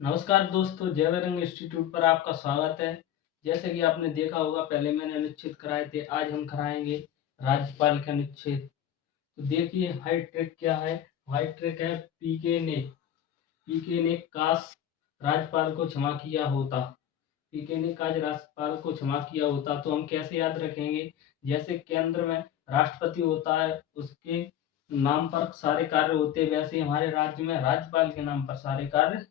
नमस्कार दोस्तों, जय बजरंग इंस्टीट्यूट पर आपका स्वागत है। जैसे कि आपने देखा होगा, पहले मैंने अनुच्छेद कराए थे, आज हम कराएंगे राज्यपाल के अनुच्छेद। तो देखिए, हाइट ट्रिक क्या है। हाइट ट्रिक है पीके ने काश राज्यपाल को क्षमा किया होता। पीके ने काश राज्यपाल को क्षमा किया होता। तो हम कैसे याद रखेंगे, जैसे केंद्र में राष्ट्रपति होता है, उसके नाम पर सारे कार्य होते हैं, वैसे हमारे राज्य में राज्यपाल के नाम पर सारे कार्य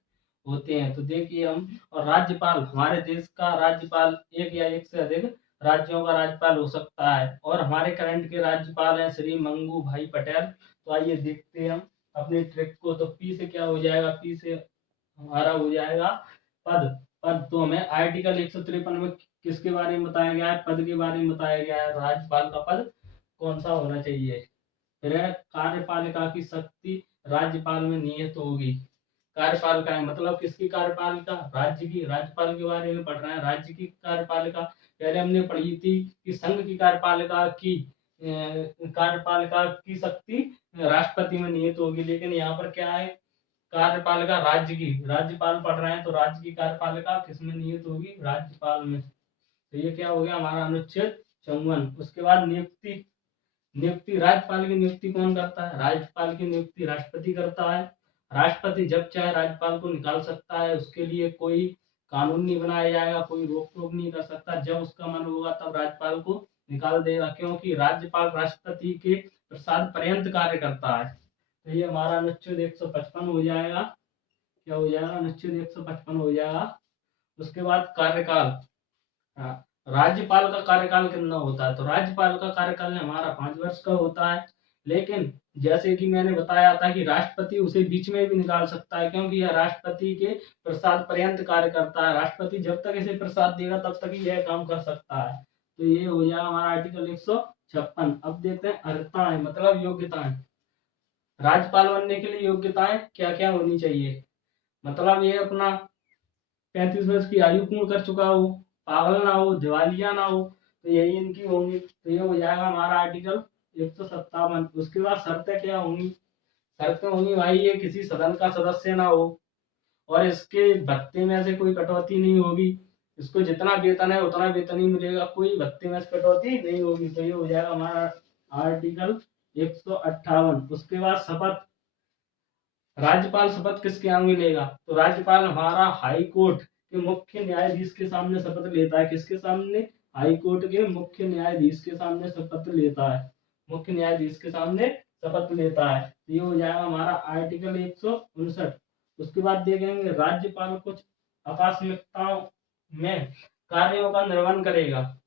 होते हैं। तो देखिए हम, और राज्यपाल, हमारे देश का राज्यपाल एक या एक से अधिक राज्यों का राज्यपाल हो सकता है। और हमारे करंट के राज्यपाल हैं श्री मंगू भाई पटेल। तो आइए देखते हैं हम अपने ट्रिक को। तो पी से क्या हो जाएगा, पी से हमारा हो जाएगा पद। पद तो हमें आर्टिकल 153 में किसके बारे में बताया गया है, पद के बारे में बताया गया है। राज्यपाल का पद कौन सा होना चाहिए। फिर है कार्यपालिका की शक्ति राज्यपाल में निहित होगी। कार्यपालिका है मतलब किसकी कार्यपालिका, राज्य की। राज्यपाल के बारे में पढ़ रहे हैं, राज्य की कार्यपालिका। पहले हमने पढ़ी थी कि संघ की कार्यपालिका की शक्ति राष्ट्रपति में निहित होगी, लेकिन यहाँ पर क्या है, कार्यपालिका राज्य की। राज्यपाल पढ़ रहे हैं तो राज्य की कार्यपालिका किसमें निहित होगी, राज्यपाल में। तो ये क्या हो गया हमारा अनुच्छेद 54। उसके बाद नियुक्ति। नियुक्ति, राज्यपाल की नियुक्ति कौन करता है, राज्यपाल की नियुक्ति राष्ट्रपति करता है। राष्ट्रपति जब चाहे राज्यपाल को निकाल सकता है, उसके लिए कोई कानून नहीं बनाया जाएगा, कोई रोक टोक नहीं कर सकता। जब उसका मन होगा तब राज्यपाल को निकाल देगा, क्योंकि राज्यपाल राष्ट्रपति के प्रसाद पर्यंत कार्य करता है। तो ये हमारा अनुच्छेद 155 हो जाएगा। क्या हो जाएगा, अनुच्छेद 155 हो जाएगा। उसके बाद कार्यकाल। हाँ, राज्यपाल का कार्यकाल कितना होता है, तो राज्यपाल का कार्यकाल हमारा 5 वर्ष का होता है। लेकिन जैसे कि मैंने बताया था कि राष्ट्रपति उसे बीच में भी निकाल सकता है, क्योंकि यह राष्ट्रपति के प्रसाद पर्यंत कार्य करता है। राष्ट्रपति जब तक इसे प्रसाद देगा तब तक ही यह काम कर सकता है। तो ये हो जाएगा हमारा आर्टिकल 156। अब देखते हैं अर्हताएं, मतलब योग्यताएं। राज्यपाल बनने के लिए योग्यताएं क्या क्या होनी चाहिए, मतलब ये अपना 35 वर्ष की आयु पूर्ण कर चुका हो, पागल ना हो, दिवालिया ना हो, तो यही इनकी होंगी। तो ये हो जाएगा हमारा आर्टिकल 157। उसके बाद शर्तें क्या होंगी, शर्तें होंगी भाई, ये किसी सदन का सदस्य ना हो, और इसके भत्ते में से कोई कटौती नहीं होगी। इसको जितना वेतन है उतना वेतन ही मिलेगा, कोई भत्ते में से कटौती नहीं होगी। तो ये हो जाएगा हमारा आर्टिकल 158। उसके बाद शपथ। राज्यपाल शपथ किसके आगे लेगा, तो राज्यपाल हमारा हाई कोर्ट के मुख्य न्यायाधीश के सामने शपथ लेता है। किसके सामने, हाई कोर्ट के मुख्य न्यायाधीश के सामने शपथ लेता है। मुख्य न्यायाधीश के सामने शपथ लेता है। तो ये हो जाएगा हमारा आर्टिकल 159। उसके बाद देखेंगे राज्यपाल कुछ आकस्मिकताओं में कार्यों का निर्वहन करेगा।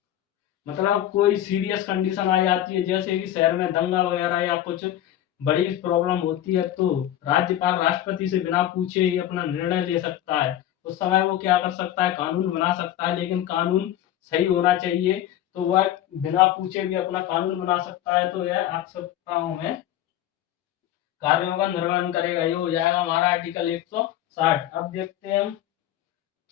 मतलब कोई सीरियस कंडीशन आ जाती है, जैसे कि शहर में दंगा वगैरह या कुछ बड़ी प्रॉब्लम होती है, तो राज्यपाल राष्ट्रपति से बिना पूछे ही अपना निर्णय ले सकता है। उस समय वो क्या कर सकता है, कानून बना सकता है, लेकिन कानून सही होना चाहिए। तो वह बिना पूछे भी अपना कानून बना सकता है। तो यह आवश्यकताओं में कार्यों का निर्वहन करेगा। ये हो जाएगा हमारा आर्टिकल 160। अब देखते हैं हम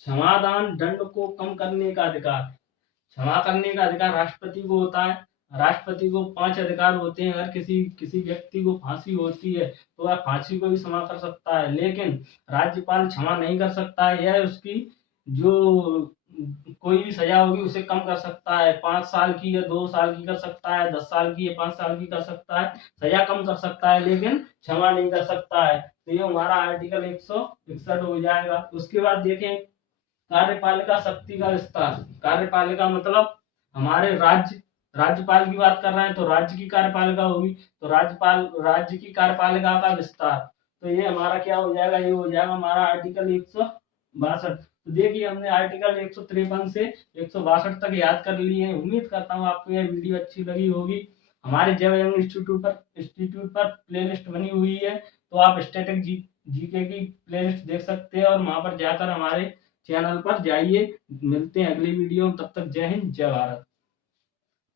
क्षमादान दंड को कम करने का अधिकार। क्षमा करने का अधिकार राष्ट्रपति को होता है। राष्ट्रपति को 5 अधिकार होते हैं। अगर किसी किसी व्यक्ति को फांसी होती है तो वह फांसी को भी क्षमा कर सकता है, लेकिन राज्यपाल क्षमा नहीं कर सकता है। यह उसकी जो कोई भी सजा होगी उसे कम कर सकता है। 5 साल की या 2 साल की कर सकता है, 10 साल की या 5 साल की कर सकता है। सजा कम कर सकता है, लेकिन क्षमा नहीं कर सकता है। तो ये हमारा आर्टिकल 161 हो जाएगा। उसके बाद देखें कार्यपालिका शक्ति का विस्तार। कार्यपालिका मतलब हमारे राज्यपाल की बात कर रहे हैं तो राज्य की कार्यपालिका होगी। तो राज्य की कार्यपालिका का विस्तार। तो ये हमारा क्या हो जाएगा, ये हो जाएगा हमारा आर्टिकल 162। तो देखिए हमने आर्टिकल 153 से 162 तक याद कर लिए हैं। उम्मीद करता हूँ आपको यह वीडियो अच्छी लगी होगी। हमारे जय बजरंग इंस्टीट्यूट पर प्लेलिस्ट बनी हुई है, तो आप स्टैटिक जीके की प्लेलिस्ट देख सकते हैं, और वहां पर जाकर हमारे चैनल पर जाइए। मिलते हैं अगली वीडियो में, तब तक जय हिंद जय भारत।